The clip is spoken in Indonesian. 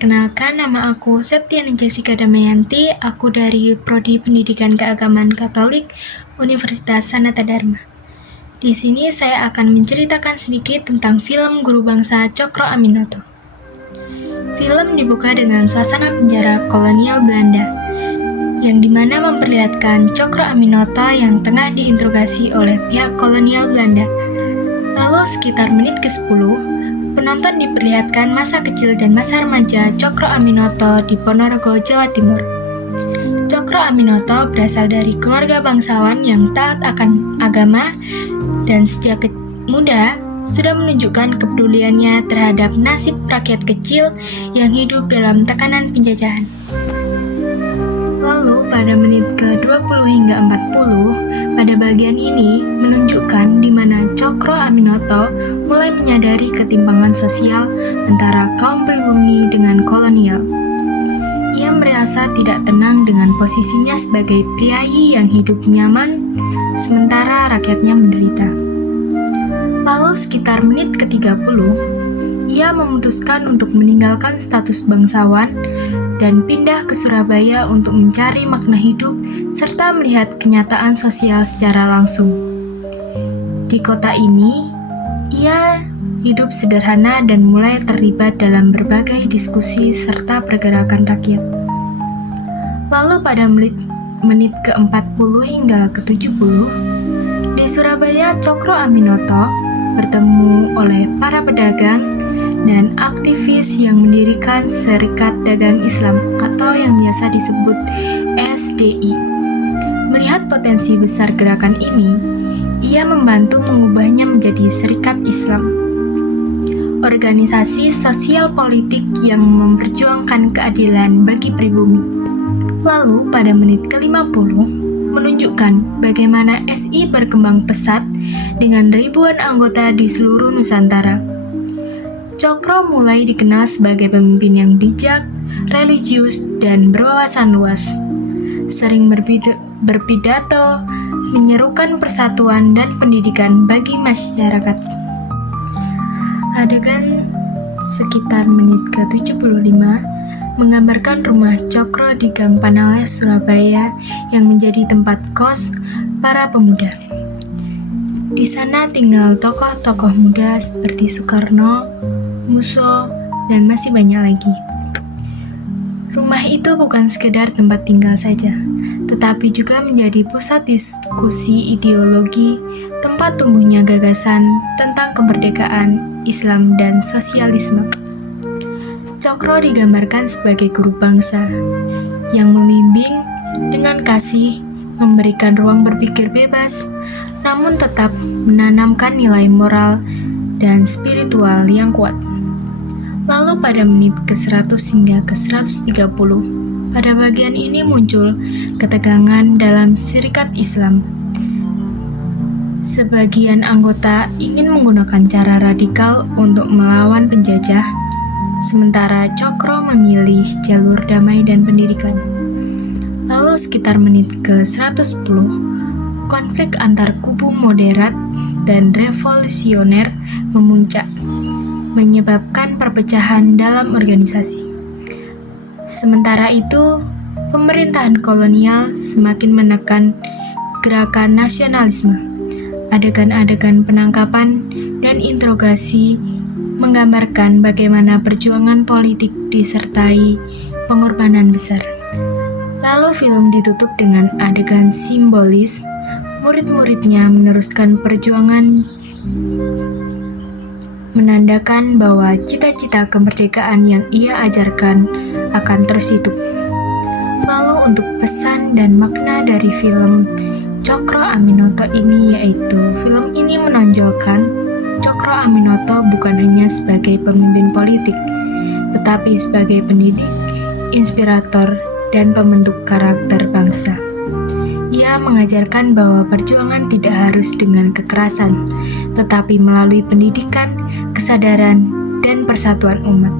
Perkenalkan, nama aku Septiani Jessica Damayanti. Aku dari Prodi Pendidikan Keagamaan Katolik, Universitas Sanata Dharma. Di sini saya akan menceritakan sedikit tentang film Guru Bangsa Cokro Aminoto. Film dibuka dengan suasana penjara kolonial Belanda, yang dimana memperlihatkan Cokro Aminoto yang tengah diinterogasi oleh pihak kolonial Belanda. Lalu sekitar menit ke-10, penonton diperlihatkan masa kecil dan masa remaja Cokro Aminoto di Ponorogo, Jawa Timur. Cokro Aminoto berasal dari keluarga bangsawan yang taat akan agama dan sejak muda sudah menunjukkan kepeduliannya terhadap nasib rakyat kecil yang hidup dalam tekanan penjajahan. Lalu pada menit ke-20 hingga 40, pada bagian ini menunjukkan di mana Cokro Aminoto mulai menyadari ketimpangan sosial antara kaum pribumi dengan kolonial. Ia merasa tidak tenang dengan posisinya sebagai priayi yang hidup nyaman, sementara rakyatnya menderita. Lalu sekitar menit ke-30, ia memutuskan untuk meninggalkan status bangsawan dan pindah ke Surabaya untuk mencari makna hidup serta melihat kenyataan sosial secara langsung. Di kota ini, ia hidup sederhana dan mulai terlibat dalam berbagai diskusi serta pergerakan rakyat. Lalu pada menit ke-40 hingga ke-70, di Surabaya Cokro Aminoto bertemu oleh para pedagang dan aktivis yang mendirikan Serikat Dagang Islam atau yang biasa disebut SDI. Melihat potensi besar gerakan ini, ia membantu mengubahnya menjadi Serikat Islam, organisasi sosial politik yang memperjuangkan keadilan bagi pribumi. Lalu pada menit ke-50, menunjukkan bagaimana SI berkembang pesat dengan ribuan anggota di seluruh Nusantara. Cokro mulai dikenal sebagai pemimpin yang bijak, religius, dan berwawasan luas. Sering berpidato, menyerukan persatuan dan pendidikan bagi masyarakat. Adegan sekitar menit ke-75 menggambarkan rumah Cokro di Gang Panaleh, Surabaya yang menjadi tempat kos para pemuda. Di sana tinggal tokoh-tokoh muda seperti Soekarno, Musso, dan masih banyak lagi. Rumah itu bukan sekedar tempat tinggal saja, tetapi juga menjadi pusat diskusi ideologi, tempat tumbuhnya gagasan tentang kemerdekaan, Islam, dan sosialisme. Cokro digambarkan sebagai guru bangsa yang membimbing dengan kasih, memberikan ruang berpikir bebas, namun tetap menanamkan nilai moral dan spiritual yang kuat. Lalu pada menit ke-100 hingga ke-130, pada bagian ini muncul ketegangan dalam Serikat Islam. Sebagian anggota ingin menggunakan cara radikal untuk melawan penjajah, sementara Cokro memilih jalur damai dan pendidikan. Lalu sekitar menit ke-110, konflik antar kubu moderat dan revolusioner memuncak, menyebabkan perpecahan dalam organisasi. Sementara itu, pemerintahan kolonial semakin menekan gerakan nasionalisme. Adegan-adegan penangkapan dan interogasi menggambarkan bagaimana perjuangan politik disertai pengorbanan besar. Lalu film ditutup dengan adegan simbolis, murid-muridnya meneruskan perjuangan, menandakan bahwa cita-cita kemerdekaan yang ia ajarkan akan terus hidup. Lalu untuk pesan dan makna dari film Cokro Aminoto ini yaitu film ini menonjolkan Cokro Aminoto bukan hanya sebagai pemimpin politik, tetapi sebagai pendidik, inspirator, dan pembentuk karakter bangsa. Ia mengajarkan bahwa perjuangan tidak harus dengan kekerasan, tetapi melalui pendidikan, kesadaran, dan persatuan umat.